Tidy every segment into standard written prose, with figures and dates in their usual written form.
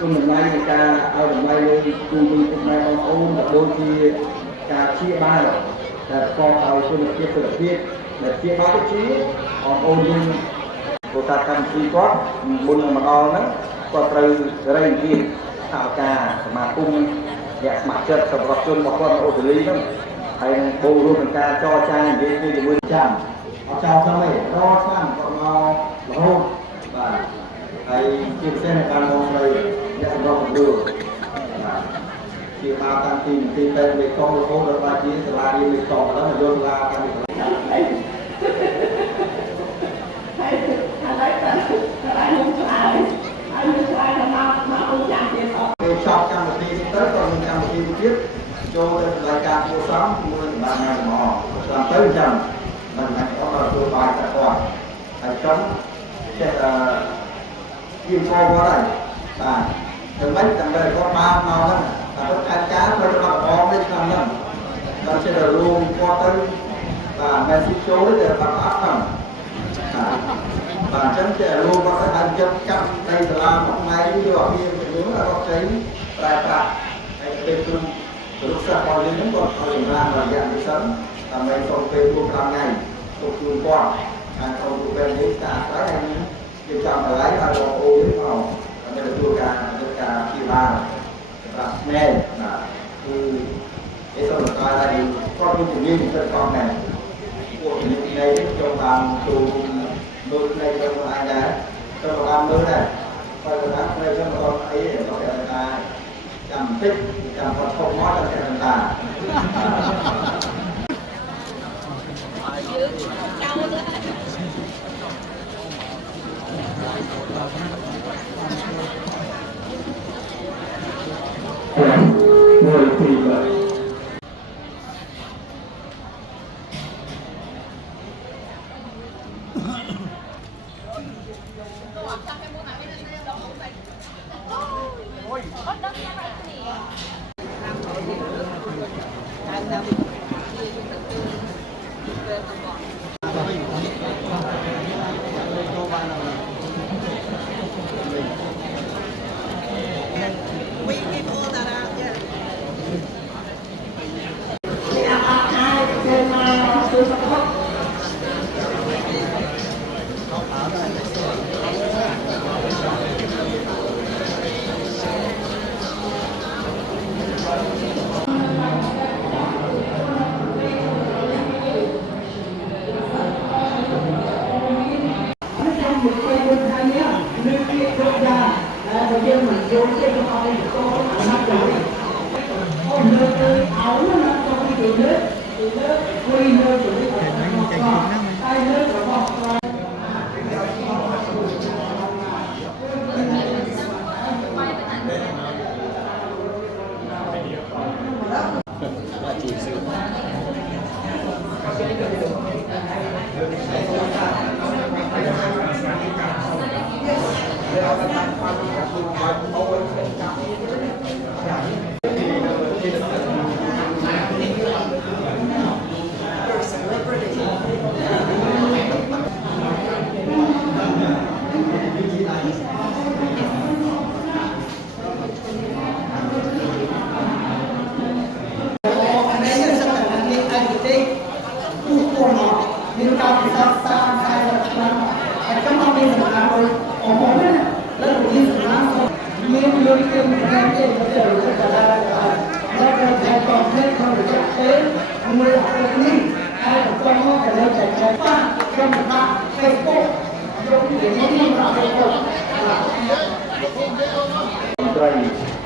គុំតម្លៃនៃការឲ្យតម្លៃលើគូមីពុកម៉ែបងប្អូនក៏ដូចជាការព្យាបាលដែលប្រកបដោយគុណភាពសុខភាពដែលព្យាបាលទៅជាបងប្អូនយើងព្រោះថាកម្មវិធីគាត់មុននឹងមកដល់ហ្នឹងគាត់ត្រូវរៃទានថាការសមាគមអ្នកស្ម័គ្រចិត្តសម្រាប់ជនរបស់គាត់នៅអូស្ត្រាលីហ្នឹងហើយនឹងបូករួមនឹងការចរចានិយាយគ្នាជាមួយចាំអត់ចោលហ្នឹងទេរាល់ឆ្នាំគាត់មករហូតបាទហើយជាពិសេសនៅតាមមកស្រីអ្នកសម្រាប់ពលបាទជាមកតាំងពីទីទៅមេកងរហូតដល់បាជាសាលារៀនមេកងដល់មកយកសាលាកម្មវិធីហើយហើយតែខ្ញុំឆ្លើយហើយខ្ញុំឆ្លើយថាមកអូនចាំទៀតអត់ពេលចប់កម្មវិធីទៅក៏មានកម្មវិធីទៀតចូលទៅរายការគួរសមជាមួយនឹងបានមកតាមទៅអញ្ចឹងមិនអាចអត់ដល់ចូលបាយតែគាត់ហើយចង់ចេះជាកោវត្តហើយបាទដើម្បីគាត់បានមកហ្នឹងតែគាត់កាត់ការទៅរបស់បងនេះឆ្នាំហ្នឹងដល់ចេះតែរួមគាត់ទៅបាទមិនស៊ីចូលទេតែបាត់អត់ហ្នឹងបាទអញ្ចឹងចេះរួមគាត់ទៅហើយចិត្តកាប់ដីសាលាមកម៉ៃយកអភិបាលរកចេញប្រែប្រាស់ហើយពេលគ្រូរូបសាស្ត្ររបស់យើងហ្នឹងគាត់ឲ្យសម្រាប់រយៈនេះសិនដើម្បីសូមពេលរួម5ថ្ងៃទុកជូនគាត់ហើយចូលទៅពេលនេះការស្រ័យហើយយើងចាំកន្លែងឲ្យបងប្អូននេះមកដើម្បីទទួលការព្យាបាលសម្រាប់ស្មែបាទគឺឯសូមតើថាគាត់មានជំនាញទៅផងដែរពួកជំនាញនេះចូលតាមទូមើលในក្នុងអាចដែរចូលតាមមើលដែរហើយគាត់ថានៅក្នុងអត់អីគាត់ថាចាំតិចចាំគាត់ធំមកដល់តែតាមួយពីរ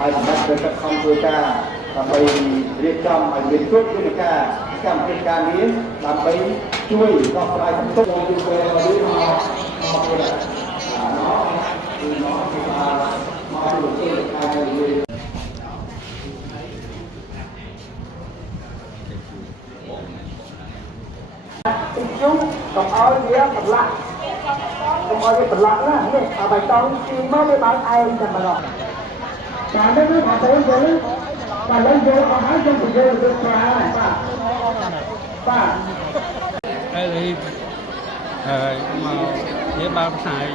ហើយសម្រាប់ទៅខំធ្វើការដើម្បីរៀបចំឲ្យមានគ្រប់យន្តការកម្មវិធីការងារដើម្បីជួយដោះស្រាយបន្ទុករបស់យុវជនរបស់យើងមកគឺមកពីថាមកពីធ្វើការងារទីជុំកុំឲ្យវាប្រឡាក់កុំឲ្យវាប្រឡាក់ណានេះអាបៃតងជឿមកវាបានឯងតែម្ដងចាទៅគឺថាទៅយល់បាទឡើងយល់អស់ហើយខ្ញុំទៅយល់ទៅប្រើបាទហើយមកវាបានផ្សាយ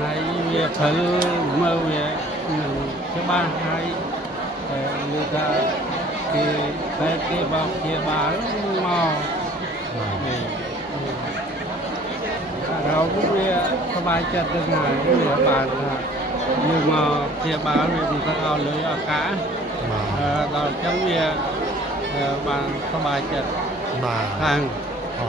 ហើយវាព្រិលមើលវានឹងច្បាស់ហើយឬថាគេតែគេបោកជាបាលមកនេះเราវាសប្បាយចិត្តទៅណាវាបានថាយើងមកជាបាលវាមិនទៅឲ្យលុយឱកាសដល់អញ្ចឹងវាបានសប្បាយចិត្ត បាទ ខាង អូ